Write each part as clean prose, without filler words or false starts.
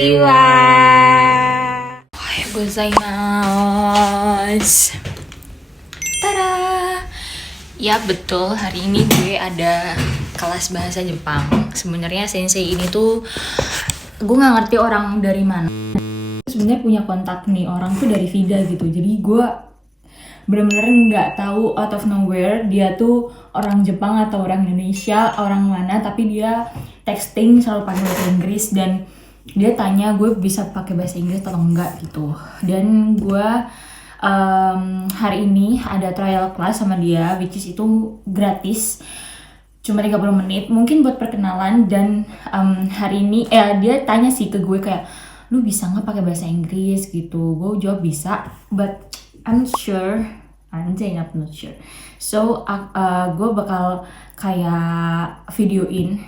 Konnichiwa. Ohayou gozaimasu. Tada. Ya betul, hari ini gue ada kelas bahasa Jepang. Sebenarnya sensei ini tuh gue nggak ngerti orang dari mana. Sebenarnya punya kontak nih orang tuh dari Vida gitu. Jadi gue bener-bener nggak tahu out of nowhere dia tuh orang Jepang atau orang Indonesia, orang mana, tapi dia texting selalu pakai bahasa Inggris dan dia tanya gue bisa pakai bahasa Inggris atau enggak gitu. Dan gue hari ini ada trial class sama dia, which is itu gratis, cuma 30 menit, mungkin buat perkenalan. Dan hari ini dia tanya sih ke gue kayak, lu bisa nggak pakai bahasa Inggris gitu. Gue jawab bisa, but I'm sure, I'm not sure. So gue bakal kayak videoin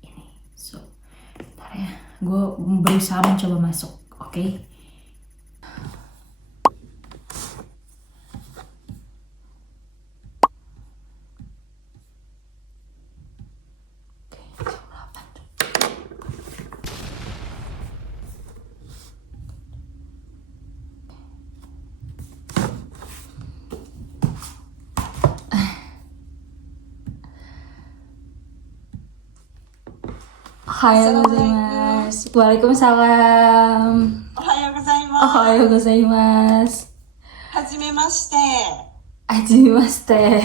ini. So bentar ya, gue berusaha mencoba masuk, oke? Ohayou gozaimasu. Waalaikumsalam. おはようございます。 Ohayou gozaimasu. はじめまして。はじめまして。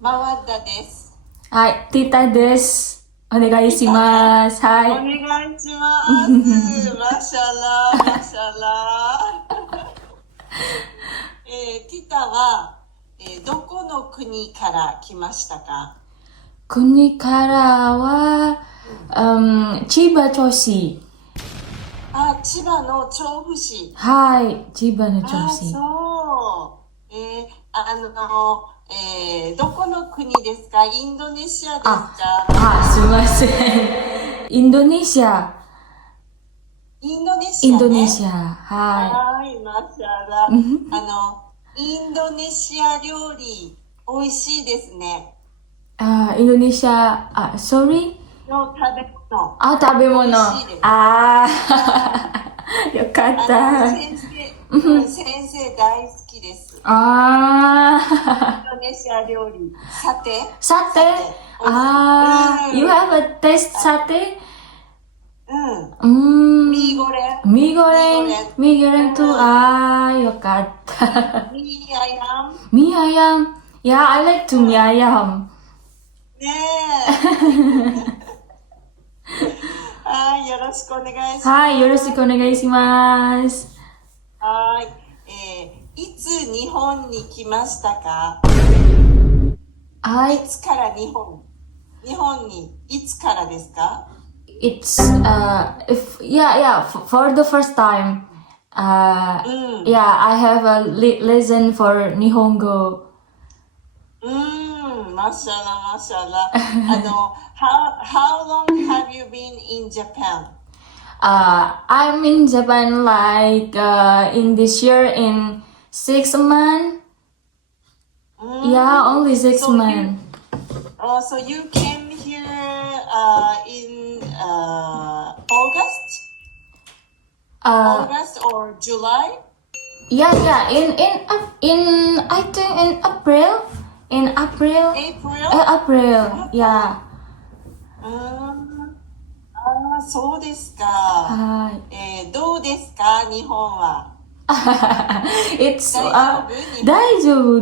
マワッダです。はい、ティータです。お願いします。はおい。願いします。マシャラー、マシャラー。ティタは、どこの国から来ましたか？国からは、千葉銚子。あ、千葉の調布市。はい、千葉の銚あ、子。そう。どこの国ですか？インドネシアですか？すいません。インドネシア。インドネシア、ね。インドネシア。ははい、マシャラ。インドネシア料理、美味しいですね。い。インドネシア、sorry? の食べ物。食べ物。美味しいです。よかった。先生大好きです。インドネシア料理。サテ。You have a taste satay? ミーゴレン。ミーゴレンと、よかった。ミーアヤン。ミーアヤン。Yeah, I like to ミーアヤン。ねはい、よろしくお願いします。はい、よろしくお願いします。はい。いつ日本に来ましたか？はい。いつから日本にいつからですか？ It's for the first time. Yeah, I have a lesson for 日本語。マシャラマシャラ。How long have you been in Japan? I'm in Japan like in this year in 6 months. Yeah, only 6 months. So you came here in August? August or July? Yeah. In I think in April. April? April. Yeah. そうですか。はい。どうですか、日本は。It's 大丈夫。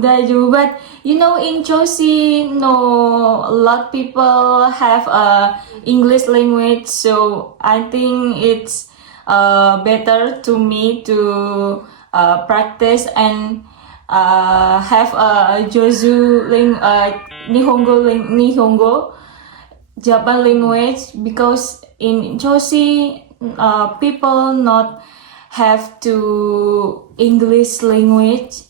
But you know, in Josie, no, a lot of people have English language, so I think it's better to me to practice and have a Josu Nihongo Japan language, because in Josie people not have to English language.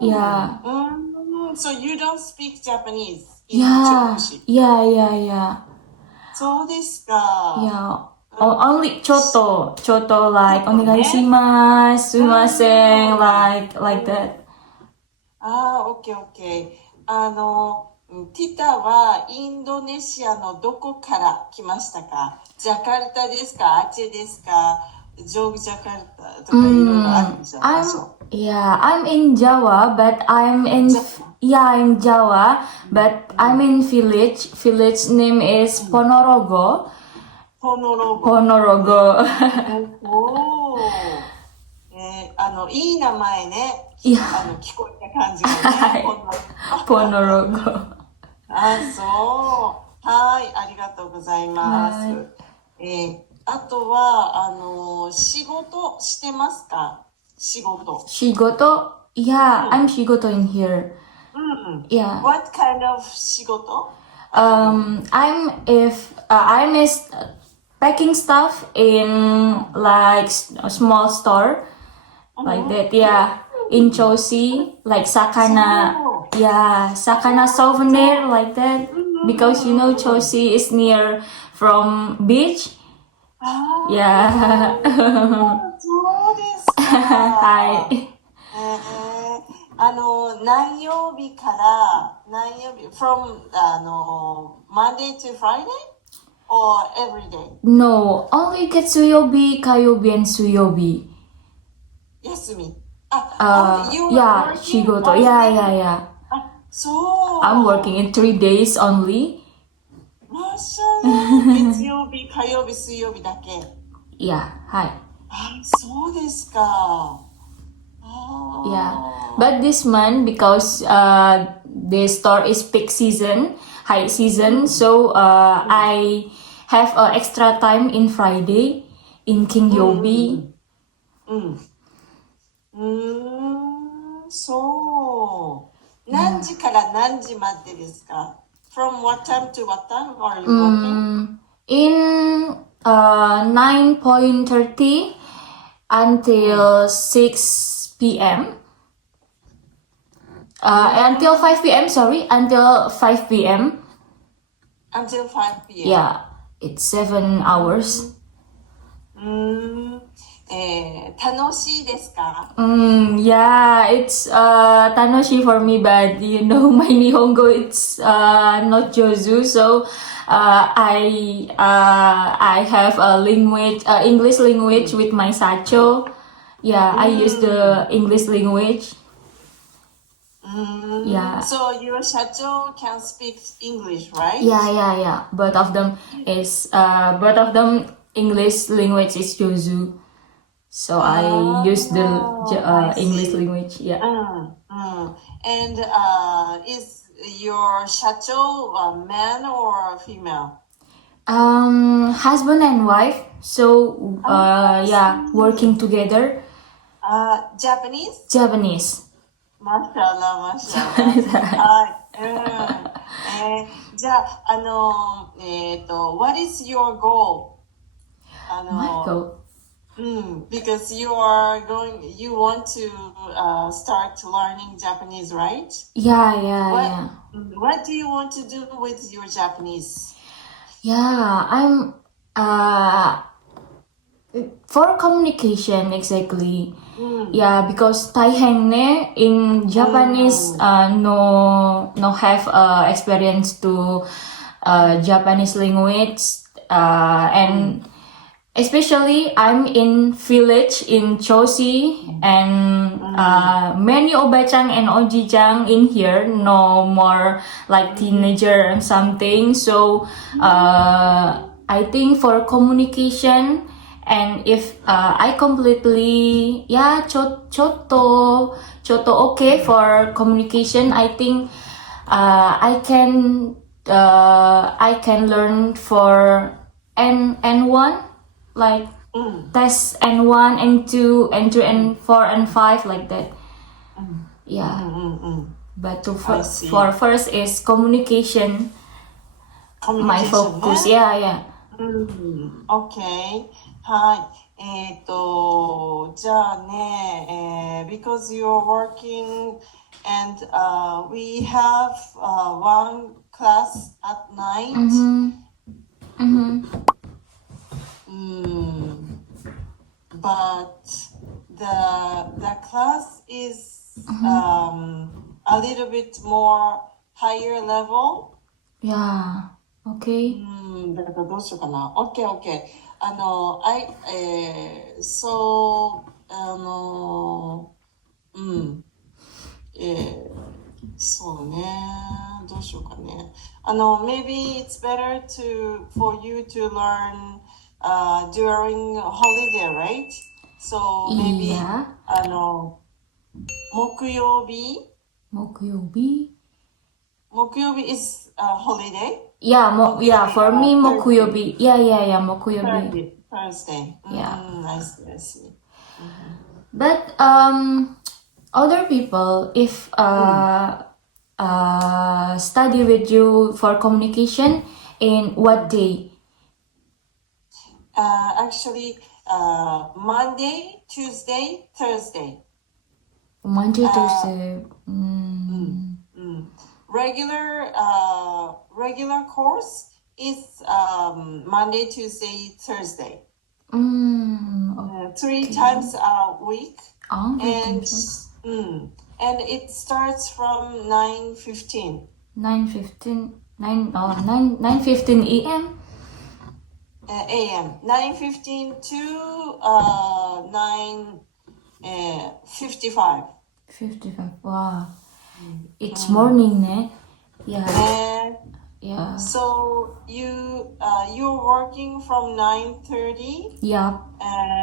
Yeah. So you don't speak Japanese in Yeah. Joshi? Yeah. そうですか。Yeah. Only ちょっと like お願いします。すいません。like that. OK。ティタはインドネシアのどこから来ましたか？ジャカルタですか？アチェですか？ジョグジャカルタとかいろいろあるんじゃないでしょう。I'm in Jawa, but I'm Jawa, but I'm in village. Village name is Ponorogo. ポノロゴ。Ponorogo. おー。いい名前ね。いや聞こえた感じがね。Ponorogo. そう。はい、ありがとうございます。あとは、仕事してますか？仕事。Shigoto? Yeah, I'm Shigoto in here. うん。 Yeah. What kind of 仕事？ I'm is packing stuff in like a small store like that. Yeah, in Chelsea, like Sakana. Yeah, Sakana souvenir like that. Because you know Chelsea is near from beach. あー Yeah. そうですか。はい。何曜日から何曜日 from Monday to Friday or every day? No, only Ketsuyobi, Kayobi, and Suyobi. 休み。Yeah, Shigoto. Yeah. そう。I'm working in 3 days only. マシャラ。月曜日、火曜日、水曜日だけ。Yeah, hi. そうですか。Yeah, but this month because the store is peak season, high season, so I have extra time in Friday in King Yobi. そう。何時から何時までですか？ From what time to what time are you working? In 9:30 until 6 p.m. Until 5 p.m. Sorry, until 5 p.m. Until 5 p.m. Yeah, it's 7 hours. 楽しいですか？ Yeah, it's Tanoshi for me, but you know my Nihongo it's not Jozu, so I have a language English language with my Sacho. Yeah, I use the English language. Yeah. So your 社長 can speak English, right? Yeah. Both of them English language is Jozu. So I use the I English see. language. Yeah. And is your 社長 a man or a female? Husband and wife. So working together. Japanese? Japanese. マシャラ、マシャラ。はい。じゃあ、what is your goal? My goal. Because you want to start learning Japanese, right? Yeah. What do you want to do with your Japanese? Yeah, I'm for communication exactly. Yeah, because Taihenne in Japanese no have experience to Japanese language and especially I'm in village in Choshi and many Obachan and Ojichan in here no more like teenager and something, so I think for communication and if I completely choto okay for communication, I think I can learn for N1 like test N1 N2 N3 N4 N5 like that. But I see. for first is communication. My focus. ね。 Yeah. Okay. はい。じゃあね、because you're working and we have one class at night. But the class is a little bit more higher level. Yeah. Okay. だからどうしようかな。OK, OK. So, そうね。どうしようかね。maybe it's better for you to learn, during holiday, right? So, maybe, Iya. 木曜日 Mokuyobi. 木曜日 is a holiday. Yeah, yeah, for me Thursday. Mokuyobi. Yeah, Mokuyobi. Thursday. Yeah. I see, I see. But other people, if study with you for communication in what day? Actually, Monday, Tuesday, Thursday. Monday, Tuesday. Mm. Regular course is Monday, Tuesday, Thursday. Okay. 3 times a week. Oh, And it starts from 9:15. 9:15 9:15 a.m. A.m. 9:15 to 9:55. 55. Wow. It's morning, ne? Yeah. And Yeah. so you're working from 9:30. Yeah.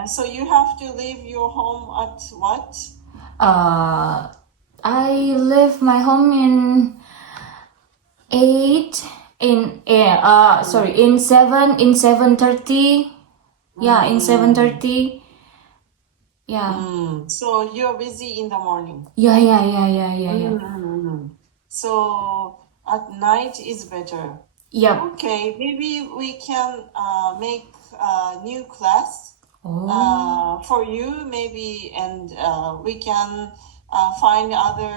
So you have to leave your home at what? I live my home in 8 in 7:30. Yeah, in 7:30. Yeah. So you're busy in the morning. Yeah. So at night is better. Yep. Okay, maybe we can make a new class Oh. for you, maybe, and we can find other,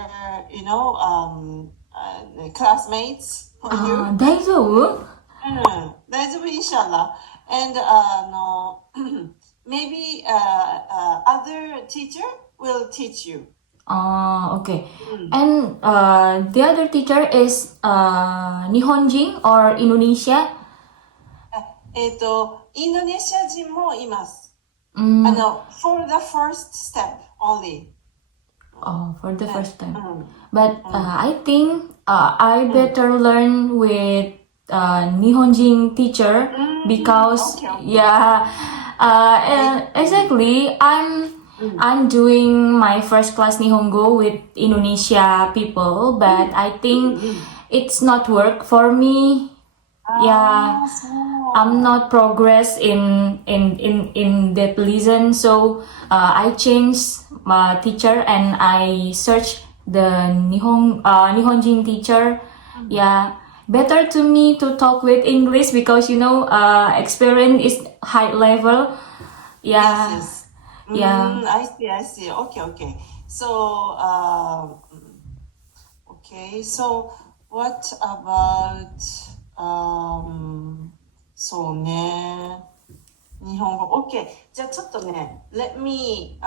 classmates for you. 大丈夫？大丈夫、インシャアラ。And maybe other teacher will teach you. Okay. And the other teacher is Nihonjin or Indonesia? インドネシア人もいます。Mm. For the first step only. Oh, for the first time. But I think I better learn with Nihonjin teacher because okay. yeah, and exactly I'm doing my first class Nihongo with Indonesia people, but I think it's not work for me. Yeah, I'm not progress in that lesson, so I changed my teacher and I search the Nihonjin teacher. Yeah, better to me to talk with English because experience is high level. Yeah, Yes. yeah. I see. Okay. So, okay. So, what about, そうね。日本語。OK。じゃあちょっとね、let me,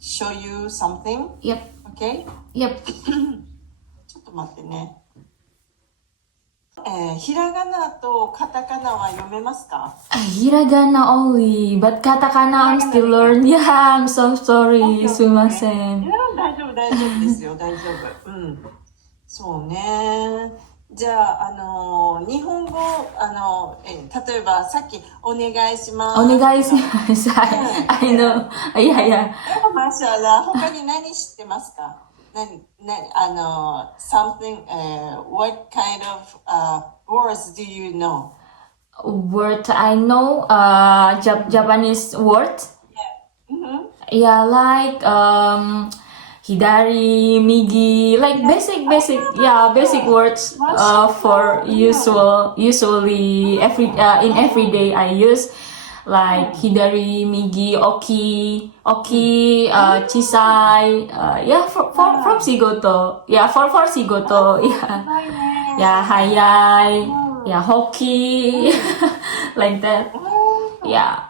show you something. Yep, Okay? yep. ちょっと待ってね。ひらがなとカタカナは読めますか？ Hiragana only, but katakana I'm still learning. Yeah, I'm so sorry. すいません。いや、大丈夫ですよ、大丈夫。そうね。じゃあ、日本語、例えばさっきお願いします。お願いします。I know. いや。マシャラ、他に何知ってますか？something, what kind of words do you know? Word I know, Japanese word. Mm-hmm. Yeah, like hidari, migi, like basic, basic words for usually in everyday I use like hidari, migi, oki, chisai. Yeah, from Shigoto. Yeah, for Shigoto. Yeah, hayai. Yeah, hoki. Like that. Yeah.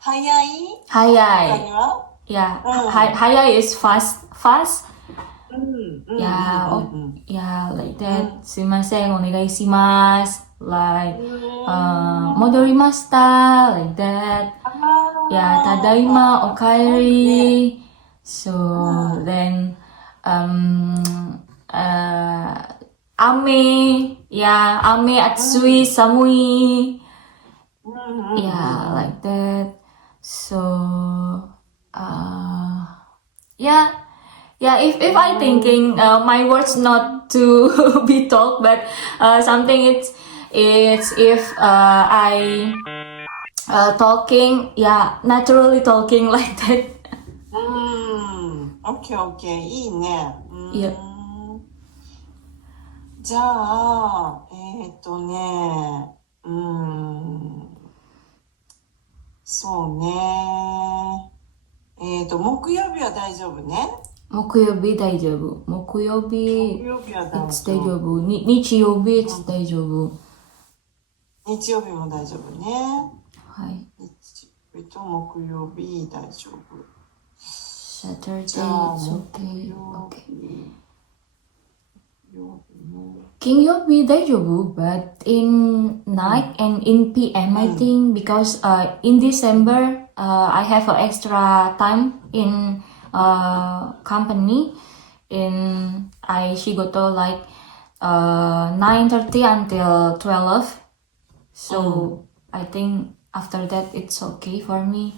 早い？他 Hayai. には Yeah, Mm. haya is fast. Yeah, like that. Sumimasen, onegaishimasu. Like, modorimashita, like that. Yeah, tadaima, okaeri. So then, ame, yeah, ame, atsui, samui. Yeah, like that. So, yeah, if I thinking my words not to be talk, but something it's if I talking, yeah, naturally talking like that. オッケーオッケー、いいね。Yeah. じゃあ、そうね。木曜日は大丈夫ね。木曜日大丈夫。木曜日木曜日は it's 大丈夫。大丈夫。日曜日 it's 大丈夫。日曜日も大丈夫ね。はい。日曜日と木曜日大丈夫。Saturday じゃあ、 it's 木 okay. 曜 Okay. 日。曜日の金曜日大丈夫 but in night and in PM I think because in December I have a extra time in company in I shigoto like 9:30 until 12, so I think after that it's okay for me.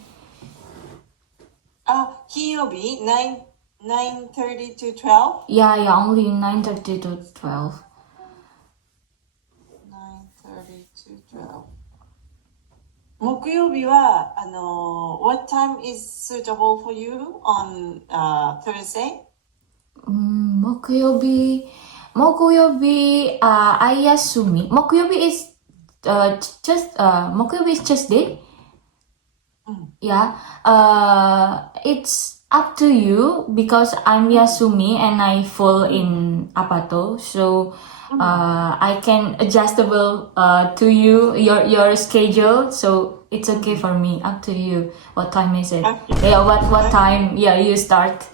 あ、金曜日 9:30 to 12? Yeah, only 9:30 to 12. 9:30 to 12. 木曜日は、what time is suitable for you on Thursday? 木曜日、ayasumi. 木曜日 is just day. Yeah, it's up to you because I'm Yasumi and I full in Apato, so I can adjustable to you your schedule, so it's okay for me. Up to you. What time is it? Okay. Yeah, what time? Yeah, you start.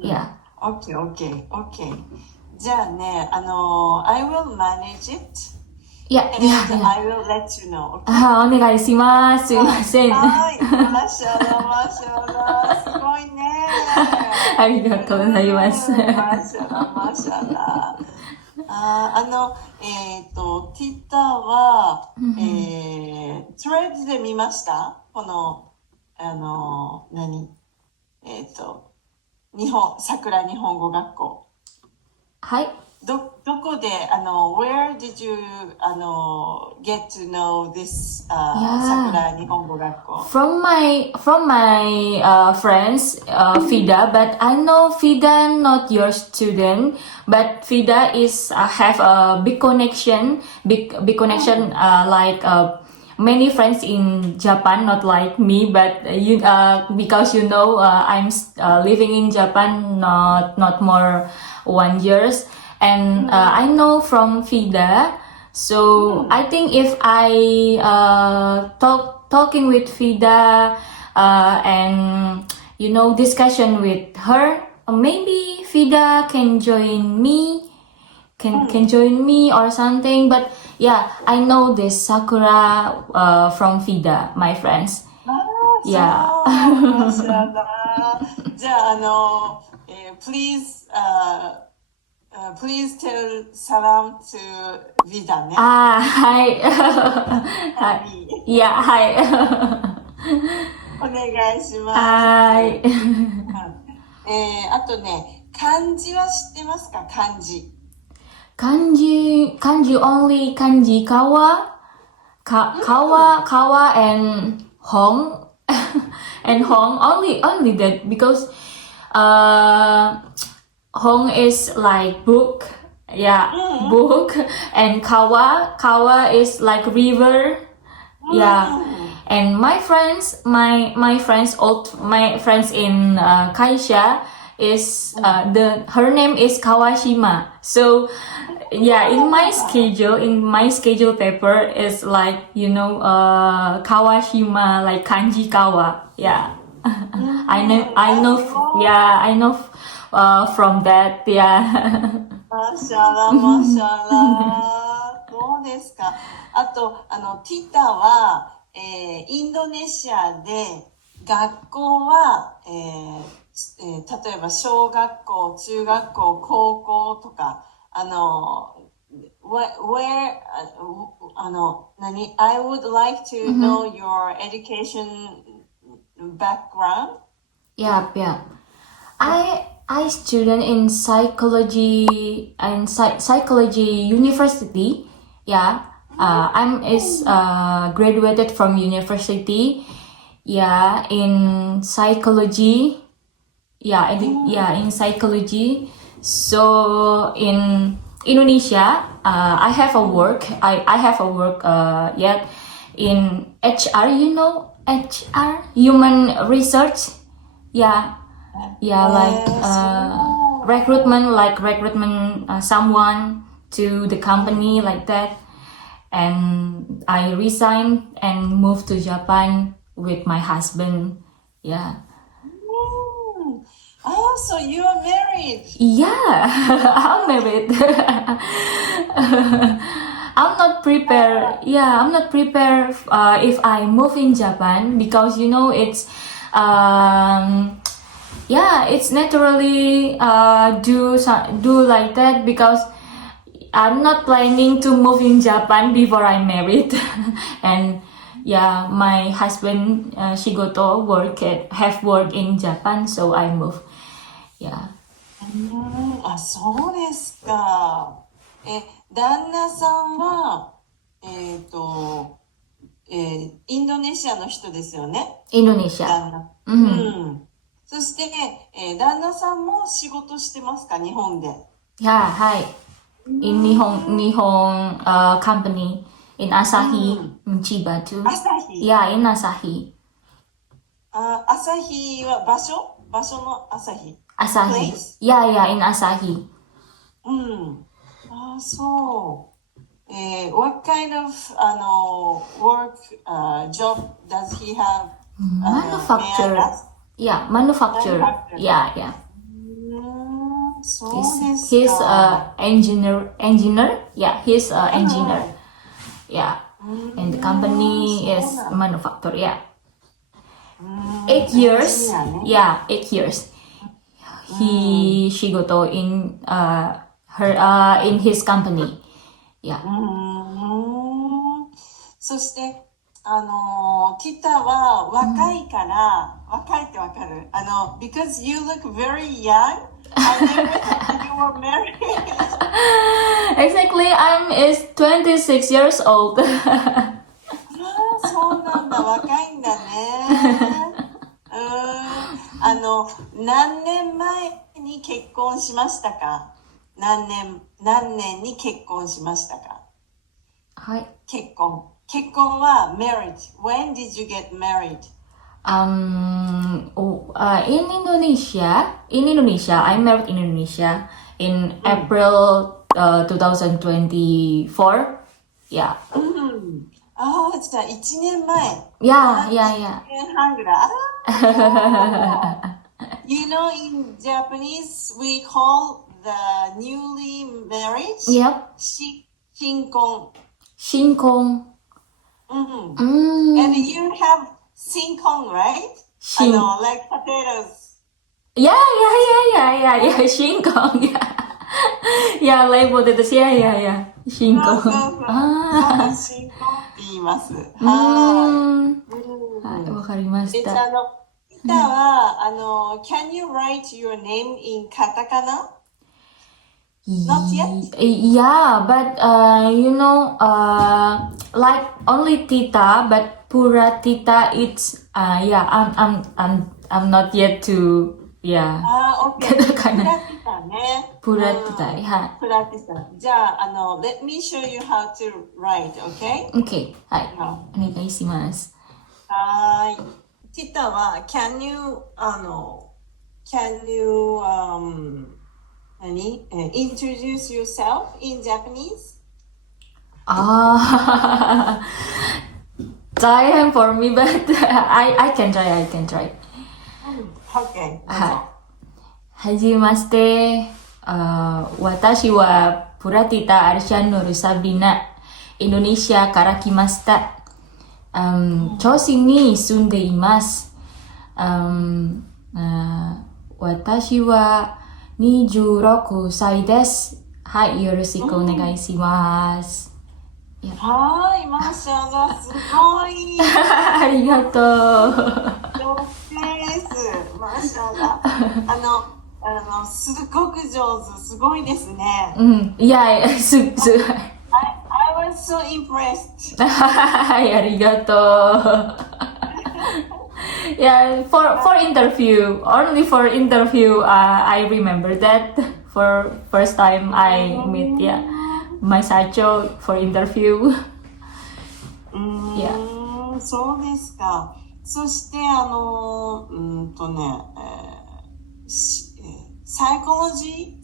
Yeah. Okay, okay, okay. じゃあね、I will manage it Yeah, and yeah. I will let you know. Okay? お願いします。すいません。はい、マシャラ、マシャラ、すごいね。ありがとうございます。マシャラ、マシャラ。ティッターは、スレッズで見ましたこの、桜日本語学校。はい。どこで、where did you, get to know this, Yeah. 桜日本語学校 From my friends, Fida, but I know Fida not your student, but Fida is have a big connection, like many friends in Japan, not like me, but you because you know I'm living in Japan not more 1 years, and I know from Fida. So I think if I talking with Fida and discussion with her, maybe Fida can join me, can join me or something. But yeah, I know this Sakura from Fida, my friends. Yeah. そう知らない。じゃあ、please, please tell salam to Vida ね。Hi. はい。 Yeah, hi. お願いします。Hi. あとね、漢字は知ってますか漢字。Kanji only kanji kawa and hong and hong only that because hong is like book, yeah, book, and kawa is like river, yeah. And my friends in Kaisha is her name is Kawashima. So yeah, in my schedule paper is like Kawashima, like kanji kawa. Yeah. I know from that, yeah. マシャラ、マシャラ。そうですか。あと、ティタは、インドネシアで、学校は、例えば小学校、中学校、高校とか、where, I would like to know your education background. Yeah, yeah. I student in psychology and psychology university. Yeah. I'm is graduated from university. Yeah, in psychology. Yeah, in psychology. So in Indonesia, I have a work. I have a work yet in HR. You know HR, human research. Yeah, like recruitment someone to the company like that. And I resigned and moved to Japan with my husband. Yeah. Oh, so you are married. Yeah, I'm married. I'm not prepared. Yeah, I'm not prepared if I move in Japan because it's naturally do like that because I'm not planning to move in Japan before I'm married. And yeah, my husband Shigoto have work in Japan, so I move. Yeah. あ、そうですか。旦那さんは、インドネシアの人ですよね。Indonesia. 旦那。そして、旦那さんも仕事してますか、日本で。Yeah, hi. In Nihon company in Asahi, in Chiba too. 朝日。Yeah, in Asahi. 朝日は場所の朝日。Asahi. Place? Yeah, in Asahi. そう。what kind of work job does he have? Manufacture. May I ask? Yeah, manufacture. Manufacture. Yeah. そうですか。He's engineer. Yeah, he's engineer. Yeah, and the company is manufacturer. Yeah, 8 years. Yeah, 8 years. She go to in in his company. Yeah. そして、ティタは若いから、若いってわかるbecause you look very young, I never thought you were married. Exactly, is 26 years old. そうなんだ、若いんだね。何年前に結婚しましたか？何年に結婚しましたか？はい。結婚は marriage. When did you get married? In Indonesia, I married in Indonesia in April 2024. Yeah. じゃあ1年前。Yeah. 1年半ぐらい。You know, in Japanese, we call the newly married Yep. 新婚。新婚。And you have 新婚, right? Like potatoes. Yeah. 新婚。Yeah, like potatoes. Yeah. 新婚。そう新婚って言います。はい、わかりました。ピタは、can you write your name in カタカナ? Not yet? Yeah, but like only Tita, but Pura Tita, it's I'm not yet to Okay. カタカナ。プラティタね。プラティタ、はい。プラティタ。じゃあ、let me show you how to write, okay? Okay, はい。お願いします。ティタは、can you introduce yourself in Japanese? 大変 for me, but I can try. Okay. はじめまして。私はプラティタ・アルシャンノル・サブリナ、インドネシアから来ました。調子に住んでいます。私は26歳です。はい、よろしくお願いします。はい、マシャがすごい。ありがとう。上手です。マシャが。すごく上手。すごいですね。いや、すごい。I was so impressed. はい、ありがとう。Yeah, for interview, only for interview, I remember that for first time I meet my Sacho for interview. そうですか。そして、psychology?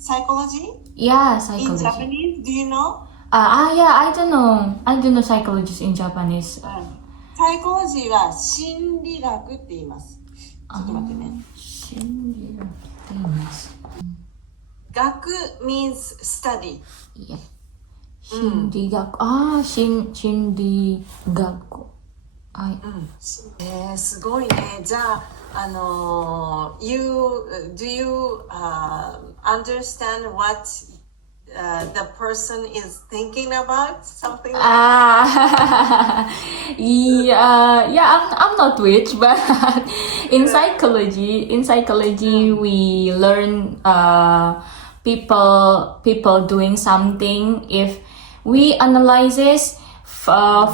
Yeah, In psychology. Japanese, do you know? Yeah, I don't know. I don't know psychology in Japanese. サイコロジーは心理学って言います。ちょっと待ってね。心理学って言います。学 means study. Yeah. 心理学。心理学。はい。すごいね。じゃあ、do you understand what the person is thinking about? Something like I'm not rich, but in psychology, we learn people doing something. If we analyze this for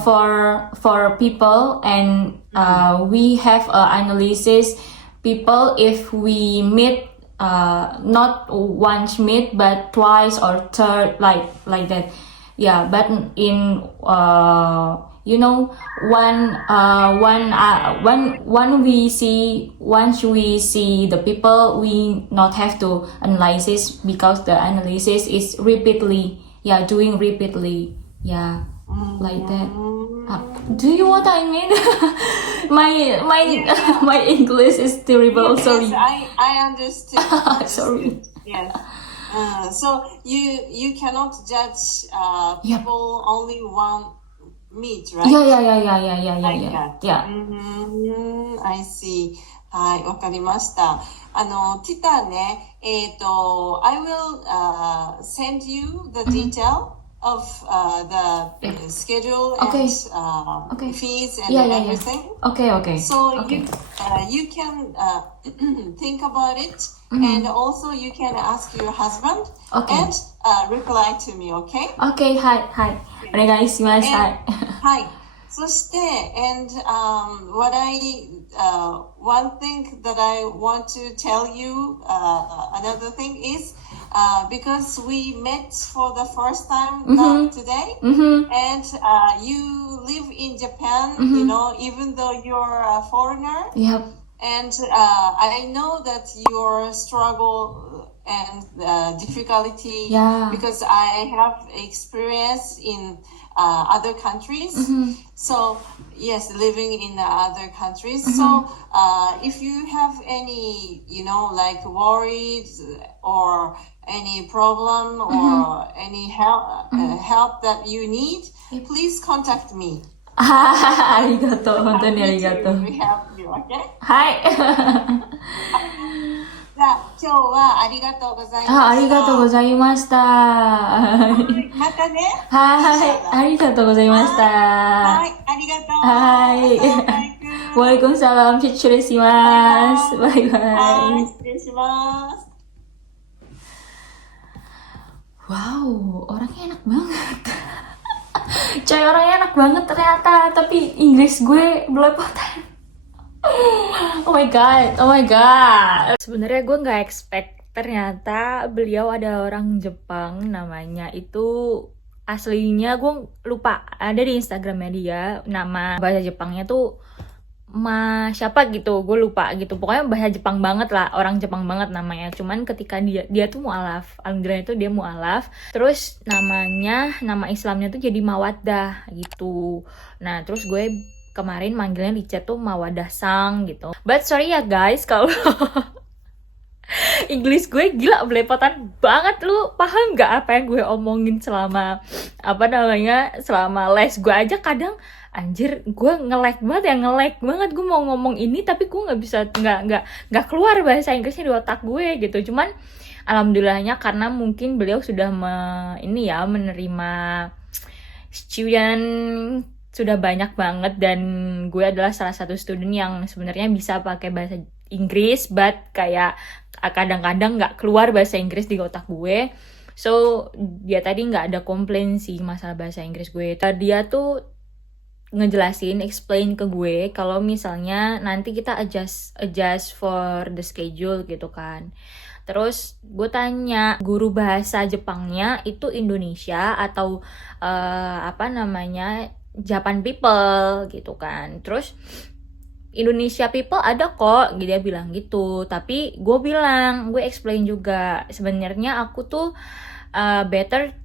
people, and we have analysis people, if we meet not once meet but twice or third, like that. Yeah, but in once we see the people, we not have to analyze it, because the analysis is repeatedly, doing repeatedly, like that. Do you what I mean? my English is terrible. yes, Sorry. I understood. Sorry. Yes. So you cannot judge people only one meet, right? Yeah. I see. はい、わかりました。ティタね、I will send you the detail of the schedule and fees and everything. Okay. So you can think about it, and also you can ask your husband and reply to me, okay? Okay, はい。お願いします。はい。はい。そして、and one thing that I want to tell you, another thing is, because we met for the first time not today, and you live in Japan, even though you're a foreigner. Yep. And I know that your struggle and difficulty, because I have experience in other countries. So yes, living in other countries. So if you have any, like worries or any problem or any help that you need, please contact me. ありがとう。本当にありがとう。We help you, okay? はい。じゃあ、今日はありがとうございました。ありがとうございました。またね。ありがとうございました。はい、ありがとう。Waalaikumsalam.失礼します。バイバイ。はい、失礼します。Wow, orangnya enak banget. Coy, orangnya enak banget ternyata. Tapi Inggris gue belepotan. Oh my god. Sebenarnya gue nggak expect ternyata beliau ada orang Jepang, namanya itu aslinya gue lupa, ada di Instagramnya dia, nama bahasa Jepangnya tuh siapa gitu, gue lupa gitu, pokoknya bahasa Jepang banget lah, orang Jepang banget namanya. Cuman ketika dia tuh mualaf, alhamdulillah itu dia mualaf, terus nama Islamnya tuh jadi Mawaddah gitu. Nah terus gue kemarin manggilnya di chat tuh Mawadah-sang gitu. But sorry ya guys kalau Inggris gue gila belepotan banget. Lu paham nggak apa yang gue omongin selama selama les gue aja kadang anjir gue nge-lag banget gue mau ngomong ini tapi gue nggak bisa nggak keluar bahasa Inggrisnya di otak gue gitu. Cuman alhamdulillahnya karena mungkin beliau sudah menerima student sudah banyak banget dan gue adalah salah satu student yang sebenarnya bisa pakai bahasa Inggris but kayak kadang-kadang nggak keluar bahasa Inggris di otak gue. So dia tadi nggak ada komplain sih masalah bahasa Inggris gue. Dia tuh ngejelasin, explain ke gue kalau misalnya nanti kita adjust for the schedule gitu kan. Terus gue tanya guru bahasa Jepangnya itu Indonesia atau Japan people gitu kan. Terus Indonesia people ada kok, dia bilang gitu. Tapi gue explain juga sebenarnya aku tuh better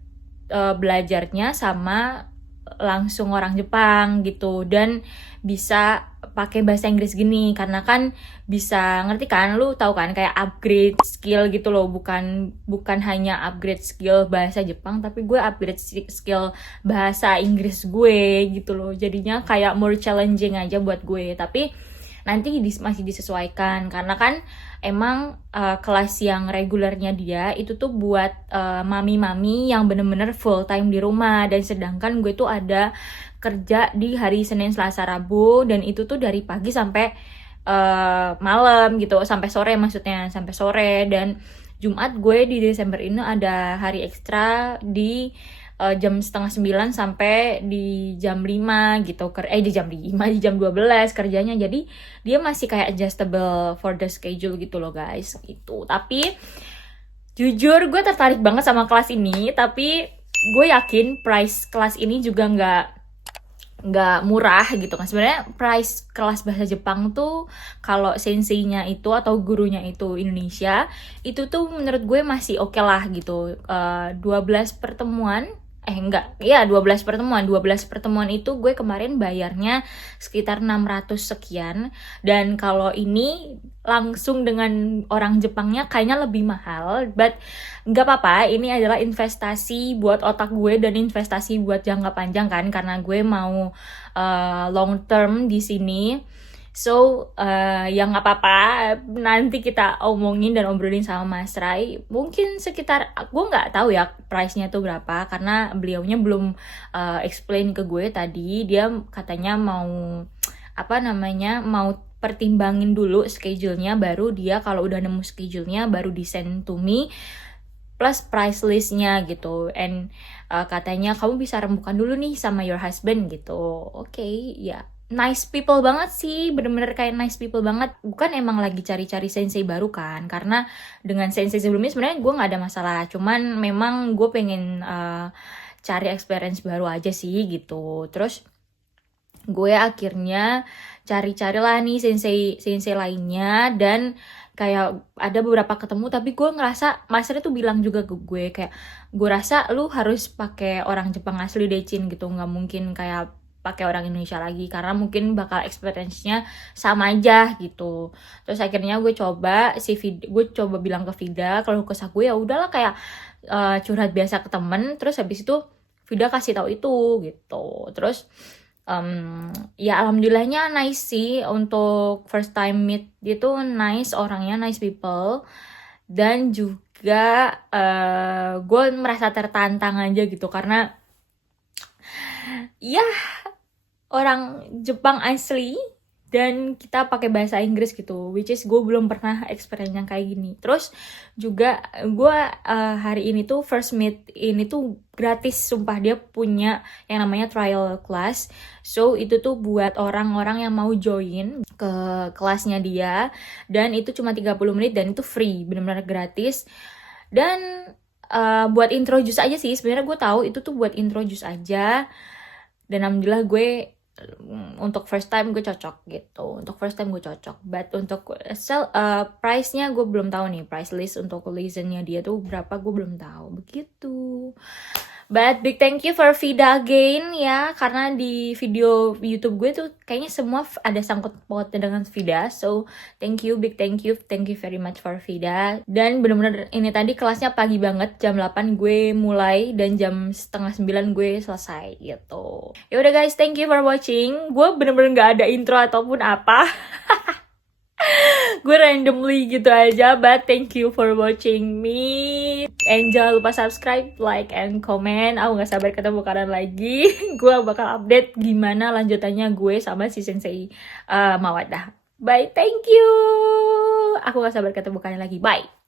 belajarnya sama langsung orang Jepang gitu dan bisa pakai bahasa Inggris gini karena kan bisa ngerti kan, lu tahu kan kayak upgrade skill gitu loh, bukan hanya upgrade skill bahasa Jepang tapi gue upgrade skill bahasa Inggris gue gitu loh, jadinya kayak more challenging aja buat gue. Tapi nanti masih disesuaikan karena kan emang kelas yang regulernya dia itu tuh buat mami-mami yang bener-bener full time di rumah, dan sedangkan gue tuh ada kerja di hari Senin, Selasa, Rabu dan itu tuh dari pagi sampai malam gitu, sampai sore maksudnya, sampai sore. Dan Jumat gue di Desember ini ada hari ekstra di jam 8:30 sampai di jam 5 gitu, di jam 12 kerjanya, jadi dia masih kayak adjustable for the schedule gitu loh guys gitu. Tapi jujur gue tertarik banget sama kelas ini, tapi gue yakin price kelas ini juga nggak murah gitu kan. Sebenarnya price kelas bahasa Jepang tuh kalau senseinya itu atau gurunya itu Indonesia itu tuh menurut gue masih oke lah gitu. 12 pertemuan 12 pertemuan itu gue kemarin bayarnya sekitar 600 sekian, dan kalau ini langsung dengan orang Jepangnya kayaknya lebih mahal, but nggak apa-apa, ini adalah investasi buat otak gue dan investasi buat jangka panjang kan, karena gue mau long term di sini. So, yang nggak apa-apa, nanti kita omongin dan obrolin sama Mas Rai. Mungkin sekitar, gue nggak tahu ya price-nya tuh berapa, karena beliaunya belum explain ke gue tadi. Dia katanya mau pertimbangin dulu schedule-nya, baru dia kalau udah nemu schedule-nya baru di send to me plus price list-nya gitu. And katanya kamu bisa rembukan dulu nih sama your husband gitu. Oke, ya. Nice people banget sih, bener-bener kayak nice people banget. Bukan emang lagi cari-cari sensei baru kan, karena dengan sensei sebelumnya sebenarnya gue nggak ada masalah. Cuman memang gue pengen cari experience baru aja sih gitu. Terus gue akhirnya cari-carilah nih sensei lainnya, dan kayak ada beberapa ketemu, tapi gue ngerasa masternya tuh bilang juga ke gue kayak, gue rasa lu harus pakai orang Jepang asli deh Cin gitu, nggak mungkin kayak pakai orang Indonesia lagi karena mungkin bakal experience-nya sama aja gitu. Terus akhirnya gue coba bilang ke Vida kalau kesah gue ya udahlah kayak curhat biasa ke temen. Terus habis itu Vida kasih tahu itu gitu. Terus ya alhamdulillahnya nice sih untuk first time meet, dia tuh nice orangnya, nice people, dan juga gue merasa tertantang aja gitu karena ya orang Jepang asli dan kita pakai bahasa Inggris gitu, which is gue belum pernah experience yang kayak gini. Terus juga gue hari ini tuh first meet ini tuh gratis, sumpah. Dia punya yang namanya trial class, so itu tuh buat orang-orang yang mau join ke kelasnya dia, dan itu cuma 30 menit dan itu free, benar-benar gratis. Dan buat introduce aja sih, sebenarnya gue tahu itu tuh buat introduce aja, dan alhamdulillah gue untuk first time gue cocok gitu. But untuk price-nya gue belum tahu nih, price list untuk listennya dia tuh berapa gue belum tahu begitu. But big thank you for Vida again ya, karena di video YouTube gue tuh kayaknya semua ada sangkut pautnya dengan Vida. So thank you, big thank you very much for Vida. Dan bener-bener ini tadi kelasnya pagi banget, jam 8 gue mulai dan jam setengah 9 gue selesai gitu. Ya udah guys, thank you for watching. Gue bener-bener nggak ada intro ataupun apa. Gue randomly gitu aja, but thank you for watching me. And jangan lupa subscribe, like, and comment. Aku gak sabar ketemu kalian lagi. Gue bakal update gimana lanjutannya gue sama si Sensei Mawaddah. Bye, thank you. Aku gak sabar ketemu kalian lagi. Bye.